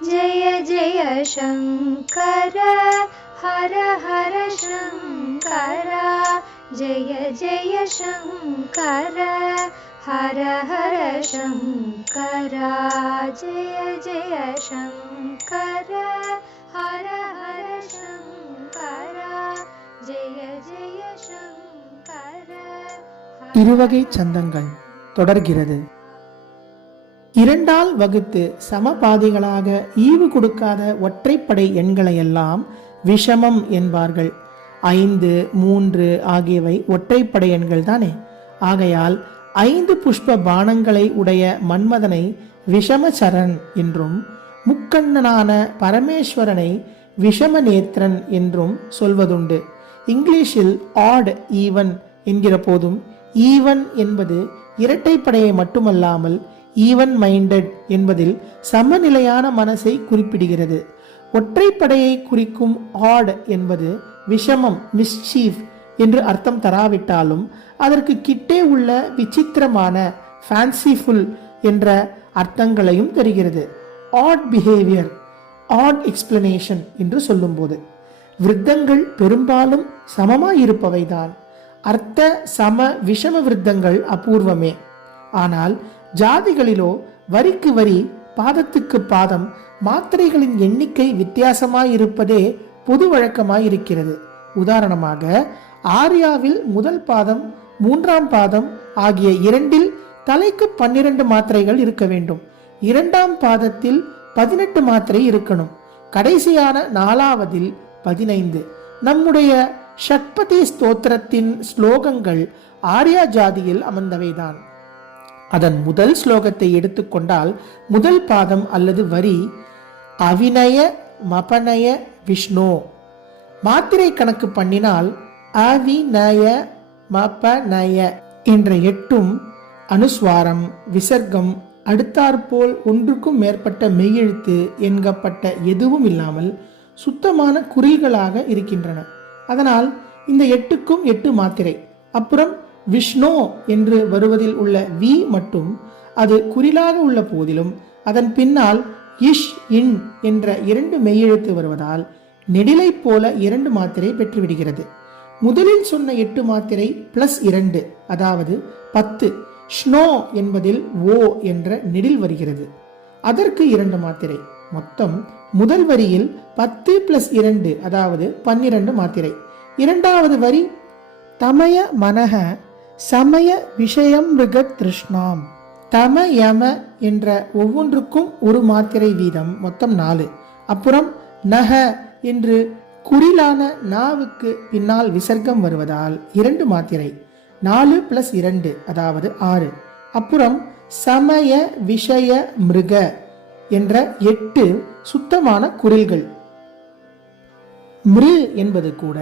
जय जय शङ्कर हर हर शङ्कर जय जय शङ्कर हर हर शङ्कर जय जय शङ्कर हर हर शङ्कर जय जय शङ्कर. இருவகை சந்தங்கள் தொடர்கிறது. இரண்டால் வகுத்து சமபாதிகளாக ஈவு கொடுக்காத ஒற்றைப்படை எண்களையெல்லாம் விஷமம் என்பார்கள். 5, 3 ஆகியவை ஒற்றைப்படை எண்கள் தானே. ஆகையால் 5 புஷ்ப பானங்களை உடைய மன்மதனை விஷமசரன் என்றும், முக்கண்ணனான பரமேஸ்வரனை விஷமநேத்திரன் என்றும் சொல்வதுண்டு. இங்கிலீஷில் ஆட் ஈவன் என்கிற போதும் ஈவன் என்பது இரட்டைப்படையை மட்டுமல்லாமல் ஈவன் மைண்டட் என்பதில் சமநிலையான மனசை குறிப்பிடுகிறது. ஒற்றைப்படையை குறிக்கும் ஆட் என்பது விஷமம் மிஸ்சீஃப் என்று அர்த்தம் தராவிட்டாலும் அதற்கு கிட்டே உள்ள விசித்திரமான ஃபேன்சிஃபுல் என்ற அர்த்தங்களையும் தருகிறது. ஆட் பிஹேவியர், ஆட் எக்ஸ்பிளனேஷன் என்று சொல்லும்போது விருத்தங்கள் பெரும்பாலும் சமமாயிருப்பவைதான். அர்த்த சம விஷம விருத்தங்கள் அபூர்வமே. ஆனால் ஜாதிகளிலோ வரிக்கு வரி, பாதத்துக்கு பாதம் மாத்திரைகளின் எண்ணிக்கை வித்தியாசமாயிருப்பதே பொது வழக்கமாயிருக்கிறது. உதாரணமாக ஆர்யாவில் முதல் பாதம், 3ஆம் பாதம் ஆகிய இரண்டில் தலைக்கு 12 மாத்திரைகள் இருக்க வேண்டும். 2ஆம் பாதத்தில் 18 மாத்திரை இருக்கணும். கடைசியான 4ஆவதில் 15. நம்முடைய ஷட்பதி ஸ்தோத்திரத்தின் ஸ்லோகங்கள் ஆர்யா ஜாதியில் அமர்ந்தவைதான். அதன் முதல் ஸ்லோகத்தை எடுத்துக்கொண்டால் முதல் பாதம் அல்லது வரி அவிநய மபநய விஷ்ணு. மாத்திரை கணக்கு பண்ணினால் அவிநய மபநய என்ற 8ம் அனுஸ்வாரம், விசர்க்கம், அடுத்தாற்போல் ஒன்றுக்கும் மேற்பட்ட மெய்யெழுத்து என்கப்பட்ட எதுவும் இல்லாமல் சுத்தமான குறில்களாக இருக்கின்றன. அதனால் இந்த 8க்கும் 8 மாத்திரை. அப்புறம் விஷ்ணு என்று வருவதில் உள்ள வி மட்டும் அது குறிலாக உள்ள போதிலும் அதன் பின்னால் இஷ் இன் என்ற 2 மெய்யெழுத்து வருவதால் நெடிலை போல 2 மாத்திரை பெற்றுவிடுகிறது. முதலில் சொன்ன 8 மாத்திரை +2 அதாவது 10 ஸ்னோ என்பதில் ஓ என்ற நெடில் வருகிறது. அதற்கு 2 மாத்திரை. மொத்தம் முதல் வரியில் 10 + 2 அதாவது 12 மாத்திரை. இரண்டாவது வரி தமய மனக சமய விஷயம் மிருகத் திருஷ்ணாம். தம யம என்ற ஒவ்வொன்றுக்கும் 1 மாத்திரை வீதம், மொத்தம் 4. அப்புறம் நக என்று குறிலான நாவுக்கு பின்னால் விசர்க்கம் வருவதால் 2 மாத்திரை, 4 + 2 அதாவது 6. அப்புறம் சமய விஷய மிருக என்ற 8 சுத்தமான குறில்கள். மிரு என்பது கூட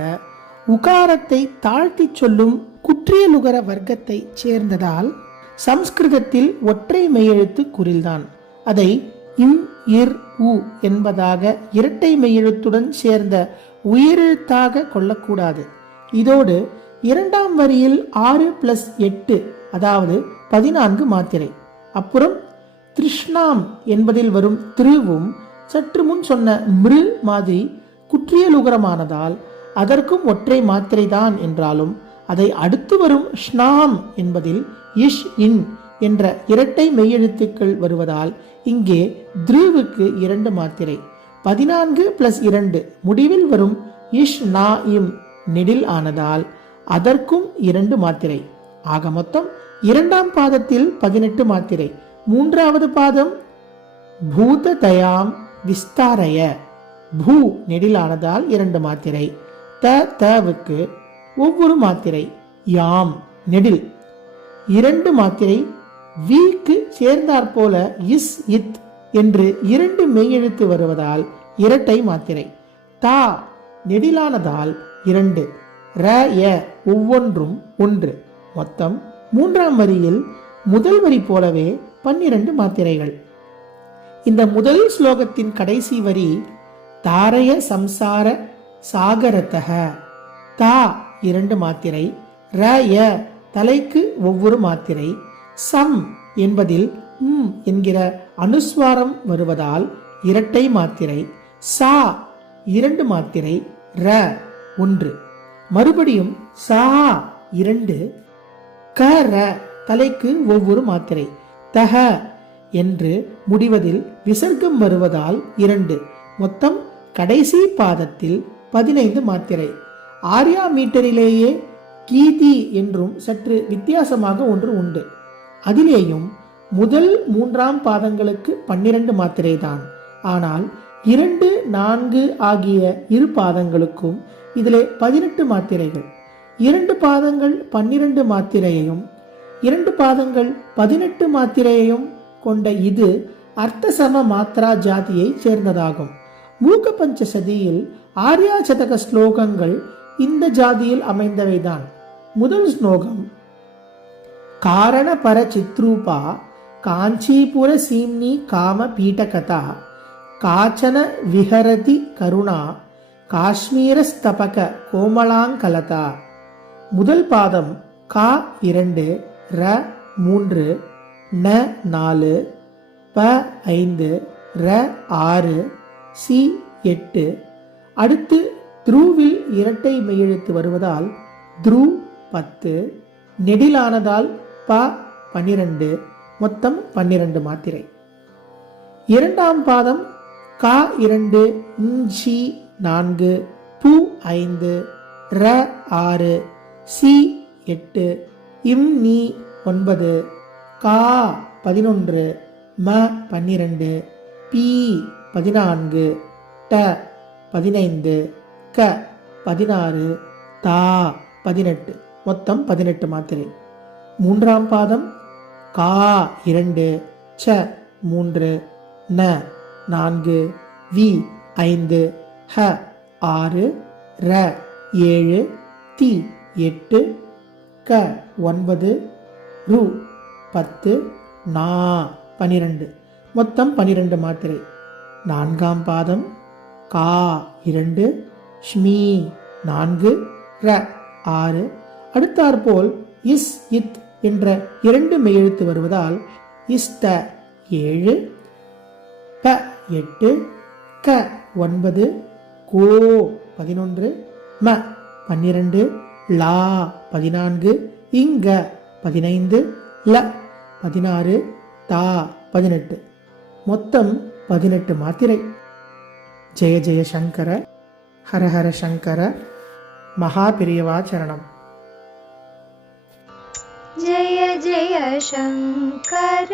உகாரத்தை தாழ்த்தி சொல்லும் குற்றியலுகர வர்க்கத்தை சேர்ந்ததால் சம்ஸ்கிருதத்தில் ஒற்றை மெய்யெழுத்து குறில்தான். அதை இம் இர் உ என்பதாக இரட்டை மெய்யெழுத்துடன் சேர்ந்த உயிரெழுத்தாக கொள்ளக்கூடாது. இதோடு 2ஆம் வரியில் 6 + 8 அதாவது 14 மாத்திரை. அப்புறம் திருஷ்ணாம் என்பதில் வரும் திருவும் சற்று முன் சொன்ன மிரு மாதிரி குற்றியலுகரமானதால் அதற்கும் ஒற்றை மாத்திரை தான் என்றாலும் அதை அடுத்து வரும் ஷ்னாம் என்பதில் இஷ் இன் என்ற இரட்டை மெய்யெழுத்துக்கள் வருவதால் இங்கே த்ருவுக்கு 2 மாத்திரை. 14 + 2 முடிவில் வரும் இஷ் நா இம் நெடில் ஆனதால் அதற்கும் 2 மாத்திரை. ஆக மொத்தம் 2ஆம் பாதத்தில் 18 மாத்திரை. 3ஆவது பாதம் பூத தயாம் விஸ்தாரய, பூ நெடிலானதால் 2 மாத்திரை. தவுக்கு ஒவ்வொரு மாத்திரை. யாம் நெடில் 2 மாத்திரை. வீக்கு சேர்ந்தாற்போல இஸ் இத் என்று 2 மெய்யெழுத்து வருவதால் இரட்டை மாத்திரை. தா நெடிலானதால் 2, ர ய ஒவ்வொன்றும் 1. மொத்தம் 3ஆம் வரியில் முதல் வரி போலவே 12 மாத்திரைகள். இந்த முதல் ஸ்லோகத்தின் கடைசி வரி தாரய சம்சார சாகரத்தக. தா 2 மாத்திரை, ர ய தலைக்கு ஒவ்வொரு மாத்திரை. சம் என்பதில் என்கிற அனுஸ்வாரம் வருவதால் இரட்டை மாத்திரை, சா 2 மாத்திரை, ர 1. மறுபடியும் சா 2, க ர தலைக்கு ஒவ்வொரு மாத்திரை, தக என்று முடிவதில் விசர்க்கம் வருவதால் 2. மொத்தம் கடைசி பாதத்தில் 15 மாத்திரை. ஆர்யா மீட்டரிலேயே கீதி என்றும் சற்று வித்தியாசமாக ஒன்று உண்டு. அதிலேயும் முதல் 3ஆம் பாதங்களுக்கு 12 மாத்திரை தான். ஆனால் 2, 4 ஆகிய இரு பாதங்களுக்கும் இதிலே 18 மாத்திரைகள். 2 பாதங்கள் 12 மாத்திரையையும் 2 பாதங்கள் 18 மாத்திரையையும் கொண்ட இது அர்த்தசம மாத்ரா ஜாதியை சேர்ந்ததாகும். மூக்க பஞ்சசதியில் ஆர்யா சதக ஸ்லோகங்கள் இந்த ஜாதியில் அமைந்தவைதான். முதல் ஸ்லோகம் காரண பர சித்ரூபா காஞ்சிபுர சீம்னி காம பீட்டகதா காச்சன விஹரதி கருணா காஷ்மீரஸ்தபக கோமலாங்கலதா. முதல் பாதம் கா 2, ர 3, ந 4, ப 5, ர 6, சி 8. அடுத்து த்ருவில் இரட்டை மெய்யெழுத்து வருவதால் த்ரு 10, நெடிலானதால் ப 12, மொத்தம் 12 மாத்திரை. 2ஆம் பாதம் கா 2, ஞ்சி 4, பு 5, ர 6, சி 8, இம் நீ 9, கா 11, ம 12, பி 14, ட 15, க 16, தா 18, மொத்தம் 18 மாத்திரை. 3ஆம் பாதம் கா 2, ச 3, ந 4, வி 5, ஹ 6, ர 7, தி 8, க 9, ரு 10, நா 12, மொத்தம் 12 மாத்திரை. 4ஆம் பாதம் கா 2, ஷ்மி 4, ர 6. அடுத்தாற்போல் இஸ் இத் என்ற 2 மெய்யெழுத்து வருவதால் இஸ்த 7, ப 8, க 9, கோ 11, ம 12, லா 14, இங்க 15, ல 16, தா 18, மொத்தம் 18 மாத்திரை. ஜெய ஜெய சங்கர, ஹர ஹர சங்கர, மகாபிரியவா சரணம். जय जय शङ्कर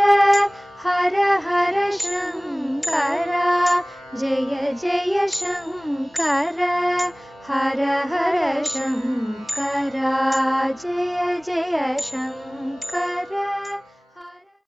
हर हर शङ्कर जय जय शङ्कर हर हर शङ्कर जय जय शङ्कर।